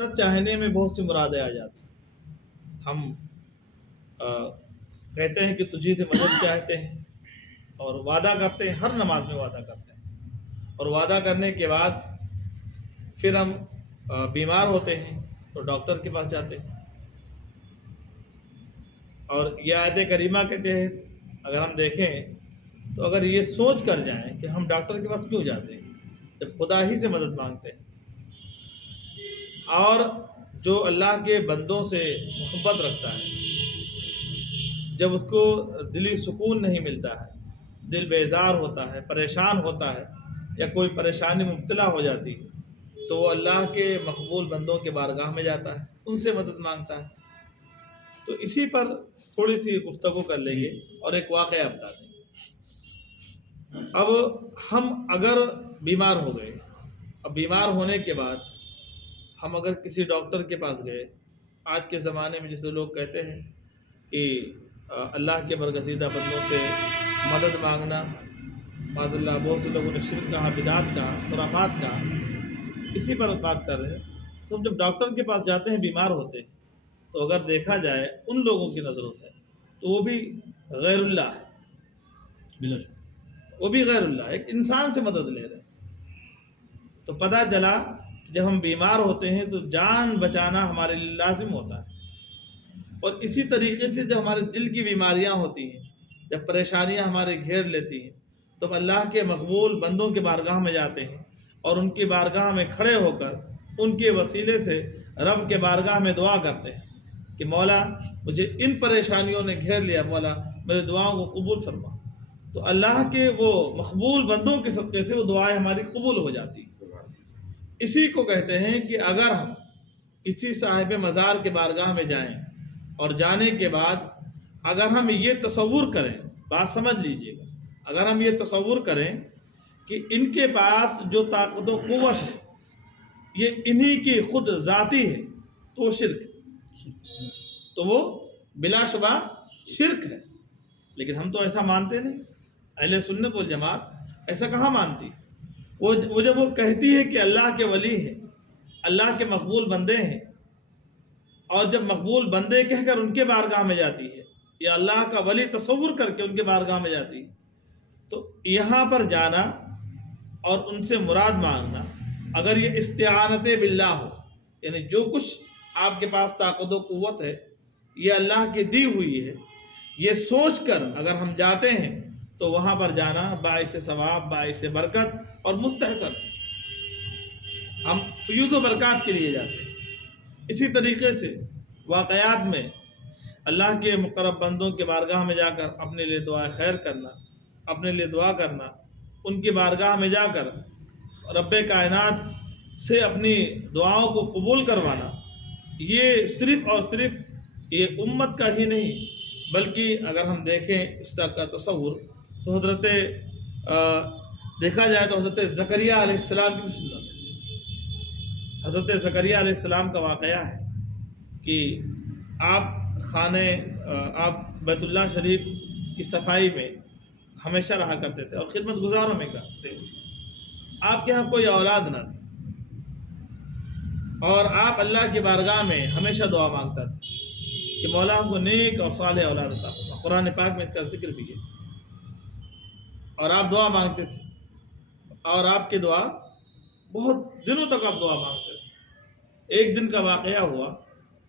نہ چاہنے میں بہت سی مرادیں آ جاتی ہیں۔ ہم کہتے ہیں کہ تجھی سے مدد چاہتے ہیں اور وعدہ کرتے ہیں، ہر نماز میں وعدہ کرتے ہیں، اور وعدہ کرنے کے بعد پھر ہم بیمار ہوتے ہیں تو ڈاکٹر کے پاس جاتے ہیں، اور یہ آیت کریمہ کے تحت اگر ہم دیکھیں تو اگر یہ سوچ کر جائیں کہ ہم ڈاکٹر کے پاس کیوں جاتے ہیں جب خدا ہی سے مدد مانگتے ہیں، اور جو اللہ کے بندوں سے محبت رکھتا ہے، جب اس کو دلی سکون نہیں ملتا ہے، دل بیزار ہوتا ہے، پریشان ہوتا ہے، یا کوئی پریشانی مبتلا ہو جاتی ہے، تو وہ اللہ کے مقبول بندوں کے بارگاہ میں جاتا ہے، ان سے مدد مانگتا ہے۔ تو اسی پر تھوڑی سی گفتگو کر لیں گے اور ایک واقعہ بتا دیں گے۔ اب ہم اگر بیمار ہو گئے، اب بیمار ہونے کے بعد ہم اگر کسی ڈاکٹر کے پاس گئے، آج کے زمانے میں جیسے لوگ کہتے ہیں کہ اللہ کے برگزیدہ بندوں سے مدد مانگنا، معاذ اللہ بہت سے لوگوں نے شرک کہا، بدعت کہا، خرافات کہا، اسی پر بات کر رہے ہیں۔ تو ہم جب ڈاکٹر کے پاس جاتے ہیں، بیمار ہوتے ہیں، تو اگر دیکھا جائے ان لوگوں کی نظروں سے تو وہ بھی غیر اللہ ہے، بلا شک وہ بھی غیر اللہ ہے، ایک انسان سے مدد لے رہے ہیں۔ تو پتہ چلا کہ جب ہم بیمار ہوتے ہیں تو جان بچانا ہمارے لیے لازم ہوتا ہے، اور اسی طریقے سے جب ہمارے دل کی بیماریاں ہوتی ہیں، جب پریشانیاں ہمارے گھیر لیتی ہیں، تو ہم اللہ کے مقبول بندوں کے بارگاہ میں جاتے ہیں اور ان کی بارگاہ میں کھڑے ہو کر ان کے وسیلے سے رب کے بارگاہ میں دعا کرتے ہیں کہ مولا مجھے ان پریشانیوں نے گھیر لیا، مولا میرے دعاؤں کو قبول فرما۔ تو اللہ کے وہ مقبول بندوں کے صدقے سے وہ دعائیں ہماری قبول ہو جاتی ہیں۔ اسی کو کہتے ہیں کہ اگر ہم کسی صاحب مزار کے بارگاہ میں جائیں اور جانے کے بعد اگر ہم یہ تصور کریں، بات سمجھ لیجئے گا، اگر ہم یہ تصور کریں کہ ان کے پاس جو طاقت و قوت ہے یہ انہی کی خود ذاتی ہے، تو وہ شرک ہے، تو وہ بلا شبہ شرک ہے۔ لیکن ہم تو ایسا مانتے نہیں، اہل سنت والجماعت ایسا کہاں مانتی؟ وہ جب وہ کہتی ہے کہ اللہ کے ولی ہیں، اللہ کے مقبول بندے ہیں، اور جب مقبول بندے کہہ کر ان کے بارگاہ میں جاتی ہے، یا اللہ کا ولی تصور کر کے ان کے بارگاہ میں جاتی ہے، تو یہاں پر جانا اور ان سے مراد مانگنا، اگر یہ استعانت باللہ ہو، یعنی جو کچھ آپ کے پاس طاقت و قوت ہے یہ اللہ کی دی ہوئی ہے، یہ سوچ کر اگر ہم جاتے ہیں تو وہاں پر جانا باعث ثواب، باعث برکت اور مستحسن، ہم فیوز و برکات کے لیے جاتے ہیں۔ اسی طریقے سے واقعات میں اللہ کے مقرب بندوں کے بارگاہ میں جا کر اپنے لیے دعا خیر کرنا، اپنے لیے دعا کرنا، ان کی بارگاہ میں جا کر رب کائنات سے اپنی دعاؤں کو قبول کروانا، یہ صرف اور صرف یہ امت کا ہی نہیں بلکہ اگر ہم دیکھیں اس کا تصور تو دیکھا جائے تو حضرت زکریا علیہ السلام کی بھی سنت ہے۔ حضرت زکریا علیہ السلام کا واقعہ ہے کہ آپ بیت اللہ شریف کی صفائی میں ہمیشہ رہا کرتے تھے اور خدمت گزاروں میں کرتے تھے۔ آپ کے ہاں کوئی اولاد نہ تھی اور آپ اللہ کی بارگاہ میں ہمیشہ دعا مانگتا تھا کہ مولا ہم کو نیک اور صالح اولاد عطا فرما۔ قرآن پاک میں اس کا ذکر بھی ہے، اور آپ دعا مانگتے تھے، اور آپ کی دعا بہت دنوں تک آپ دعا مانگتے تھے۔ ایک دن کا واقعہ ہوا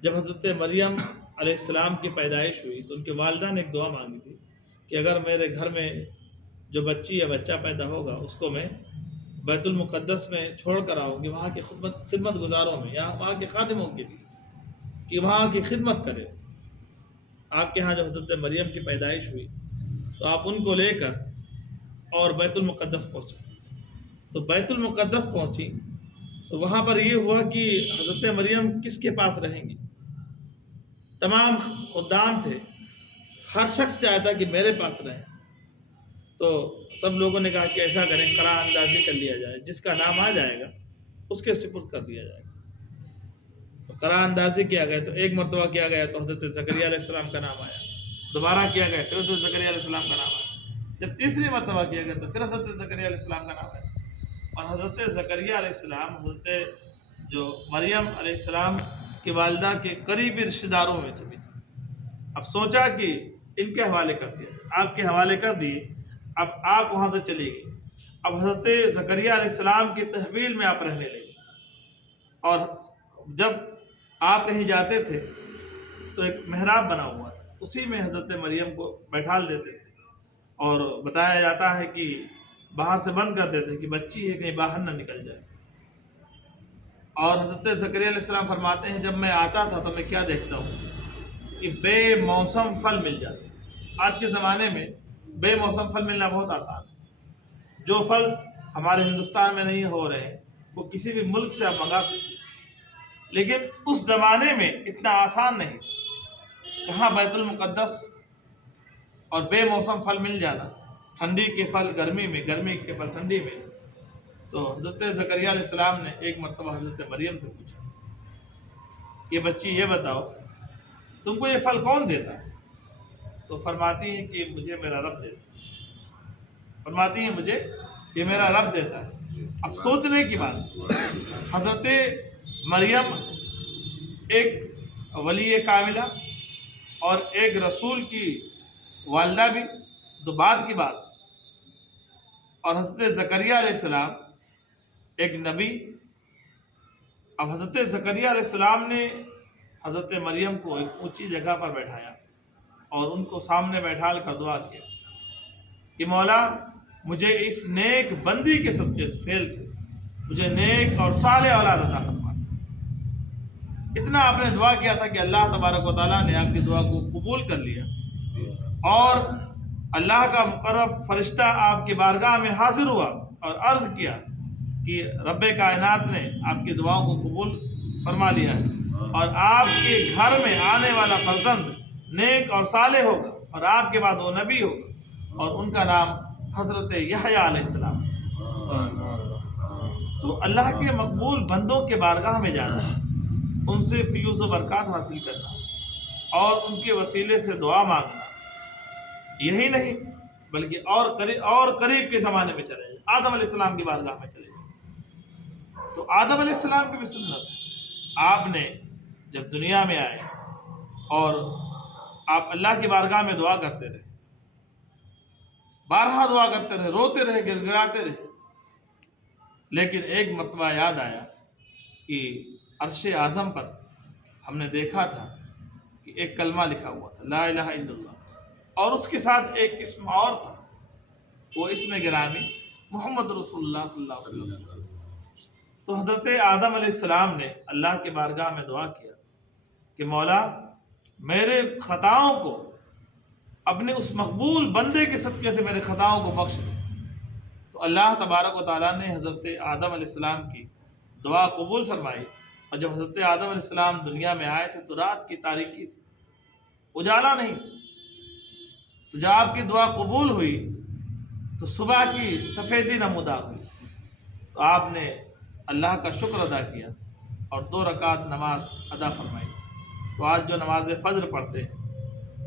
جب حضرت مریم علیہ السلام کی پیدائش ہوئی تو ان کے والدہ نے ایک دعا مانگی تھی کہ اگر میرے گھر میں جو بچی یا بچہ پیدا ہوگا اس کو میں بیت المقدس میں چھوڑ کر آؤں گی، وہاں کی خدمت گزاروں میں یا وہاں کے خادموں کے لیے، کہ وہاں کی خدمت کرے۔ آپ کے ہاں جب حضرت مریم کی پیدائش ہوئی تو آپ ان کو لے کر اور بیت المقدس پہنچے۔ تو بیت المقدس پہنچی تو وہاں پر یہ ہوا کہ حضرت مریم کس کے پاس رہیں گی؟ تمام خدام تھے، ہر شخص چاہتا کہ میرے پاس رہیں، تو سب لوگوں نے کہا کہ ایسا کریں قرآن اندازی کر لیا جائے، جس کا نام آ جائے گا اس کے سپرد کر دیا جائے گا۔ تو قرآن اندازی کیا گیا، تو ایک مرتبہ کیا گیا تو حضرت زکریا علیہ السلام کا نام آیا، دوبارہ کیا گیا پھر حضرت زکریا علیہ السلام کا نام آیا، جب تیسری مرتبہ کیا گیا تو پھر حضرت زکریا علیہ السلام کا نام آیا، اور حضرت زکریا علیہ السلام حضرت جو مریم علیہ السلام کی والدہ کے قریبی رشتہ داروں میں سے بھی تھا۔ اب سوچا کہ ان کے حوالے کر دیا، آپ کے حوالے کر دیے، اب آپ وہاں سے چلے گئے۔ اب حضرت زکریا علیہ السلام کی تحویل میں آپ رہنے لگے، اور جب آپ کہیں جاتے تھے تو ایک محراب بنا ہوا تھا، اسی میں حضرت مریم کو بیٹھال دیتے تھے، اور بتایا جاتا ہے کہ باہر سے بند کر دیتے کہ بچی ہے کہیں باہر نہ نکل جائے۔ اور حضرت زکریا علیہ السلام فرماتے ہیں جب میں آتا تھا تو میں کیا دیکھتا ہوں کہ بے موسم پھل مل جاتے ہیں۔ آج کے زمانے میں بے موسم پھل ملنا بہت آسان ہے، جو پھل ہمارے ہندوستان میں نہیں ہو رہے ہیں وہ کسی بھی ملک سے آپ منگا سکتے ہیں، لیکن اس زمانے میں اتنا آسان نہیں تھا۔ کہاں بیت المقدس اور بے موسم پھل مل جانا، ٹھنڈی کے پھل گرمی میں، گرمی کے پھل ٹھنڈی میں۔ تو حضرت زکریا علیہ السلام نے ایک مرتبہ حضرت مریم سے پوچھا کہ بچی یہ بتاؤ تم کو یہ پھل کون دیتا ہے؟ تو فرماتی ہیں کہ مجھے میرا رب دیتا ہے، فرماتی ہیں مجھے یہ میرا رب دیتا ہے۔ اب سوچنے کی بات، حضرت مریم ایک ولی کاملہ اور ایک رسول کی والدہ بھی، تو بعد کی بات، اور حضرت زکریا علیہ السلام ایک نبی۔ اب حضرت زکریا علیہ السلام نے حضرت مریم کو ایک اونچی جگہ پر بیٹھایا اور ان کو سامنے بیٹھال کر دعا کیا کہ مولا مجھے اس نیک بندی کے صدقے فعل سے مجھے نیک اور صالح اولاد عطا فرما۔ اتنا آپ نے دعا کیا تھا کہ اللہ تبارک و تعالیٰ نے آپ کی دعا کو قبول کر لیا، اور اللہ کا مقرب فرشتہ آپ کی بارگاہ میں حاضر ہوا اور عرض کیا کہ رب کائنات نے آپ کی دعاؤں کو قبول فرما لیا ہے، اور آپ کے گھر میں آنے والا فرزند نیک اور صالح ہوگا، اور آپ کے بعد وہ نبی ہوگا، اور ان کا نام حضرت یحییٰ علیہ السلام۔ تو اللہ کے مقبول بندوں کے بارگاہ میں جانا، ان سے فیوز و برکات حاصل کرنا اور ان کے وسیلے سے دعا مانگنا، یہی نہیں بلکہ اور قریب کے زمانے میں چلے جائیں، آدم علیہ السلام کی بارگاہ میں چلے جائیں۔ تو آدم علیہ السلام کی بھی سنت ہے، آپ نے جب دنیا میں آئے اور آپ اللہ کی بارگاہ میں دعا کرتے رہے، بارہا دعا کرتے رہے، روتے رہے، گڑگڑاتے رہے، لیکن ایک مرتبہ یاد آیا کہ عرش اعظم پر ہم نے دیکھا تھا کہ ایک کلمہ لکھا ہوا تھا، لا الہ الا اللہ، اور اس کے ساتھ ایک اسم اور تھا، وہ اسم گرامی محمد رسول اللہ صلی اللہ علیہ وسلم۔ تو حضرت آدم علیہ السلام نے اللہ کے بارگاہ میں دعا کیا کہ مولا میرے خطاؤں کو اپنے اس مقبول بندے کے صدقے سے میرے خطاؤں کو بخش دے۔ تو اللہ تبارک و تعالیٰ نے حضرت آدم علیہ السلام کی دعا قبول فرمائی، اور جب حضرت آدم علیہ السلام دنیا میں آئے تھے تو رات کی تاریکی تھی، اجالا نہیں تھا۔ تو جب آپ کی دعا قبول ہوئی تو صبح کی سفیدی نمودار ہوئی، تو آپ نے اللہ کا شکر ادا کیا اور 2 رکعت نماز ادا فرمائی۔ تو آج جو نماز فجر پڑھتے ہیں،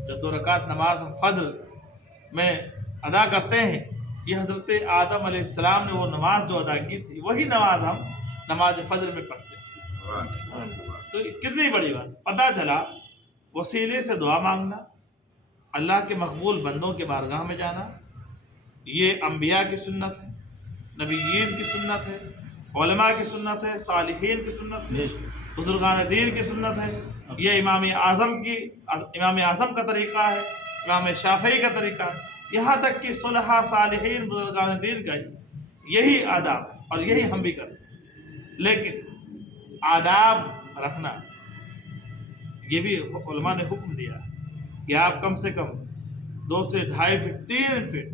جو 2 رکعت نماز ہم فجر میں ادا کرتے ہیں، یہ حضرت آدم علیہ السلام نے وہ نماز جو ادا کی تھی، وہی نماز ہم نماز فجر میں پڑھتے ہیں۔ تو کتنی بڑی بات، پتہ چلا وسیلے سے دعا مانگنا، اللہ کے مقبول بندوں کے بارگاہ میں جانا، یہ انبیاء کی سنت ہے، نبیین کی سنت ہے، علماء کی سنت ہے، صالحین کی سنت ہے، بزرگان دین کی سنت ہے۔ یہ امام اعظم کا طریقہ ہے، امام شافعی کا طریقہ ہے، یہاں تک کہ صلحاء صالحین بزرگان دین کا یہی آداب ہے، اور یہی ہم بھی کرتے ہیں۔ لیکن آداب رکھنا، یہ بھی علماء نے حکم دیا کہ آپ کم سے کم 2 سے 2.5 فٹ 3 فٹ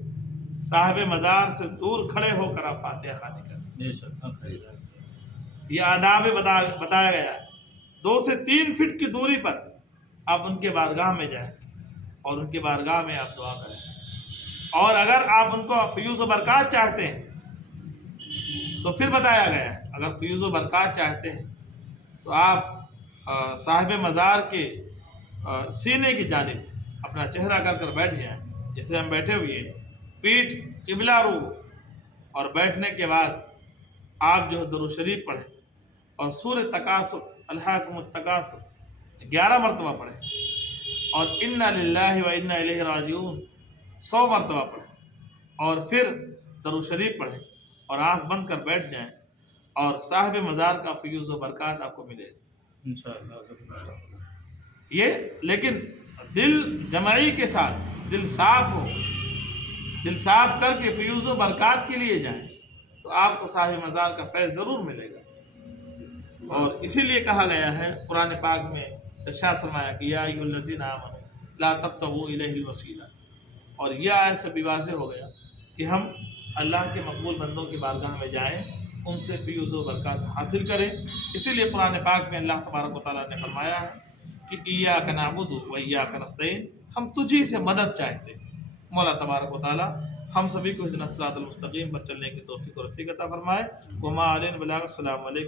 صاحب مزار سے دور کھڑے ہو کر آپ فاتحہ خوانی کریں۔ یہ آداب بتایا گیا ہے، 2 سے 3 فٹ کی دوری پر آپ ان کے بارگاہ میں جائیں اور ان کے بارگاہ میں آپ دعا کریں، اور اگر آپ ان کو فیوز و برکات چاہتے ہیں تو پھر بتایا گیا ہے، اگر فیوز و برکات چاہتے ہیں تو آپ صاحب مزار کے سینے کی جانب اپنا چہرہ کر بیٹھ جائیں، جیسے ہم بیٹھے ہوئے ہیں، پیٹھ قبلہ رو، اور بیٹھنے کے بعد آپ جو درود شریف پڑھیں، اور سورہ تکاثر الہاکم التکاثر 11 مرتبہ پڑھیں، اور انا للہ و انا الیہ راجعون 100 مرتبہ پڑھیں، اور پھر درود شریف پڑھیں اور آنکھ بند کر بیٹھ جائیں، اور صاحب مزار کا فیوز و برکات آپ کو ملے گا انشاءاللہ۔ یہ۔ لیکن دل جمعی کے ساتھ، دل صاف ہو، دل صاف کر کے فیوز و برکات کے لیے جائیں تو آپ کو صاحب مزار کا فیض ضرور ملے گا۔ اور اسی لیے کہا گیا ہے قرآن پاک میں، ارشاد فرمایا کہ یا ایھا الذین آمنوا لا تبتغوا الیہ الوسیلہ، اور یہ آیت سے بھی واضح ہو گیا کہ ہم اللہ کے مقبول بندوں کی بارگاہ میں جائیں، ان سے فیوز و برکات حاصل کریں۔ اسی لیے قرآن پاک میں اللہ تبارک و تعالیٰ نے فرمایا ہے کہ ایاک نعبد و ایاک نستعین، ہم تجھی سے مدد چاہتے ہیں۔ مولا تبارک و تعالیٰ ہم سبھی کو اہدنا الصراط المستقیم پر چلنے کی توفیق اور رفیق عطا فرمائے۔ وما علینا البلاغ۔ السلام علیکم۔